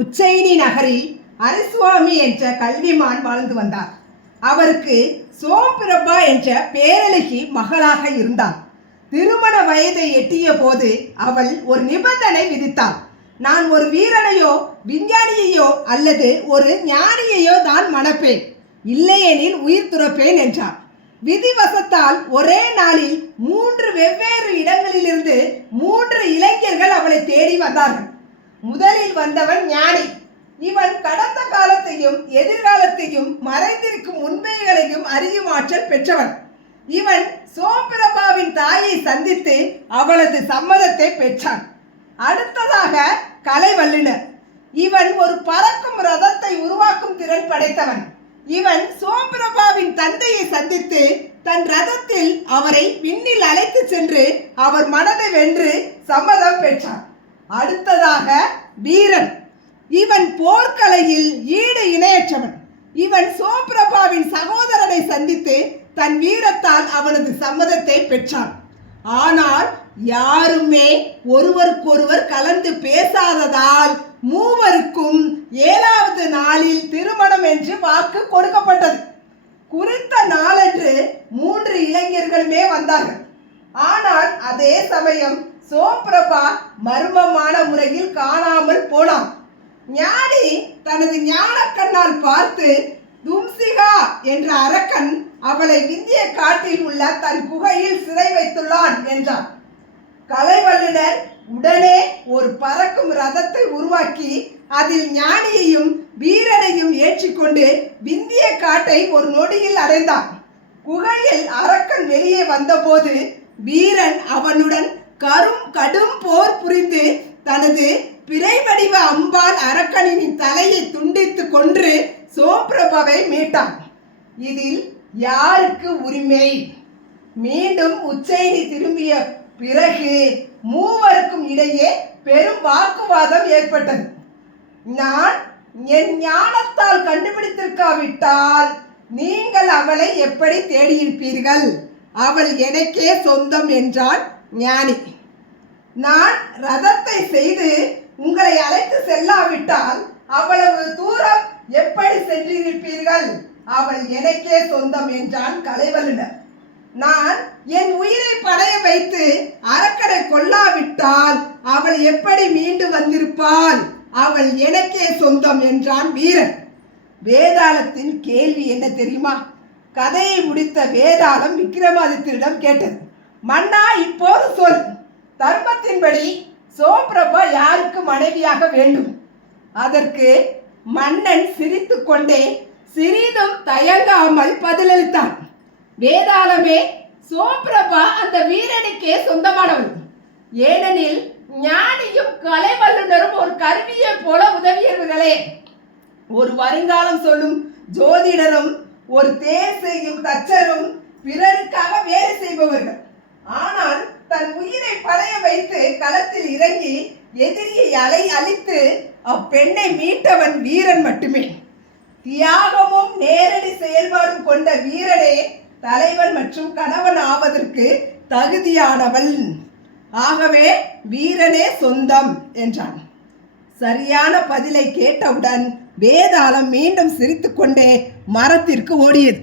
உச்சைனி நகரில் அரிசுவாமி என்ற கல்விமான் வாழ்ந்து வந்தார். அவருக்கு சோம்பிரபா என்ற பேரழகி மகளாக இருந்தார். திருமண வயதை எட்டிய போது அவள் ஒரு நிபந்தனை விதித்தாள். நான் ஒரு வீரனையோ விஞ்ஞானியையோ அல்லது ஒரு ஞானியையோ தான் மணப்பேன், இல்லையெனில் உயிர் துறப்பேன் என்றார். விதிவசத்தால் ஒரே நாளில் 3 வெவ்வேறு இடங்களிலிருந்து 3 இளைஞர்கள் அவளை தேடி வந்தார்கள். முதலில் வந்தவன் ஞானி. இவன் கடந்த காலத்தையும் எதிர்காலத்தையும் மறைந்திருக்கும் உண்மைகளையும் அறியும் ஆற்றல் பெற்றவன். இவன் சோம்பிரபாவின் தாயை சந்தித்து அவளது சம்மதத்தை பெற்றான். அடுத்ததாக கலை வல்லுனர். இவன் ஒரு பறக்கும் ரதத்தை உருவாக்கும் திறன் படைத்தவன். இவன் சோம்பிரபாவின் தந்தையை சந்தித்து தன் ரதத்தில் அவரை விண்ணில் அழைத்து சென்று அவர் மனதை வென்று சம்மதம் பெற்றான். அடுத்ததாக வீரன். இவன் போர்க்கலையில் ஈடு இணையற்றவன். இவன் சோம்பிரபாவின் சகோதரனை சந்தித்து தன் வீரத்தால் அவனது சம்மதத்தை பெற்றான். ஆனால் யாருமே ஒருவருக்கொருவர் கலந்து பேசாததால் மூவருக்கும் 7வது நாளில் திருமணம் என்று வாக்கு கொடுக்கப்பட்டது. குறித்த நாளன்று 3 இளைஞர்களுமே வந்தார்கள். ஆனால் அதே சமயம் சோம்பிரபா மர்மமான முறையில் காணாமல் போனான். ஞானி தனது ஞானக்கண்ணால் பார்த்து தும்சிகா என்ற அரக்கன் அவளை விந்திய காட்டில் உள்ள தன் குகையில் சிறை வைத்துள்ளான் என்றான். கலை வல்லுனர் உடனே ஒரு பறக்கும் ரதத்தை உருவாக்கி அதில் ஞானியையும் வீரனையும் ஏற்றிக்கொண்டு விந்திய காட்டை ஒரு நொடியில் அடைந்தான். குகையில் அரக்கன் வெளியே வந்தபோது வீரன் அவனுடன் கடும் போர் புரிந்து தனது பிறை வடிவ அம்பால் அரக்கனின் தலையை துண்டித்து கொன்று சோம்பிரபாவை மீட்டான். இதில் யாருக்கு உரிமை? மீண்டும் உச்சைனி திரும்பிய பிறகு மூவருக்கும் இடையே பெரும் வாக்குவாதம் ஏற்பட்டது. நான் என் ஞானத்தால் கண்டுபிடித்திருக்காவிட்டால் நீங்கள் அவளை எப்படி தேடியிருப்பீர்கள்? அவள் எனக்கே சொந்தம் என்றான் ஞானி. நான் ரதத்தை செய்து உங்களை அழைத்து செல்லாவிட்டால் அவ்வளவு தூரம் எப்படி சென்றிருப்பீர்கள்? அவள் எனக்கே சொந்தம் என்றான் கலை வல்லுனர். நான் என் உயிரை படைய வைத்து அரக்கனை கொல்லாவிட்டால் அவள் எப்படி மீண்டு வந்திருப்பாள்? அவள் எனக்கே சொந்தம் என்றான் வீரன். வேதாளத்தின் கேள்வி என்ன தெரியுமா? கதையை முடித்த வேதாளம் விக்ரமாதித்தியரிடம் கேட்டது. மன்னா, இப்போது சொல், தர்மத்தின்படி சோம்பிரபா யாருக்கு மனைவியாக வேண்டும்? அதற்கு மன்னன் சிரித்து கொண்டே சிறிதும் தயங்காமல் பதிலளித்தான். வேதாளமே, சோம்பிரபா அந்த வீரனுக்கே சொந்தமானவள். ஏனெனில் ஞானியும் கலை வல்லுனரும் ஒரு கருவியை போல உதவியவர்களே. ஒரு வருங்காலம் சொல்லும் ஜோதிடரும் ஒரு தேர் செய்யும் தச்சரும் பிறருக்காக வேலை செய்பவர்கள். ஆனால் தன் உயிரை படைய வைத்து களத்தில் இறங்கி எதிரியை அழித்து அப்பெண்ணை மீட்டவன் வீரன் மட்டுமே. தியாகமும் நேரடி செயல்பாடும் கொண்ட வீரனே தலைவன் மற்றும் கணவன் ஆவதற்கு தகுதியானவள். ஆகவே வீரனே சொந்தம் என்றான். சரியான பதிலை கேட்டவுடன் வேதாளம் மீண்டும் சிரித்துக்கொண்டே மரத்திற்கு ஓடியது.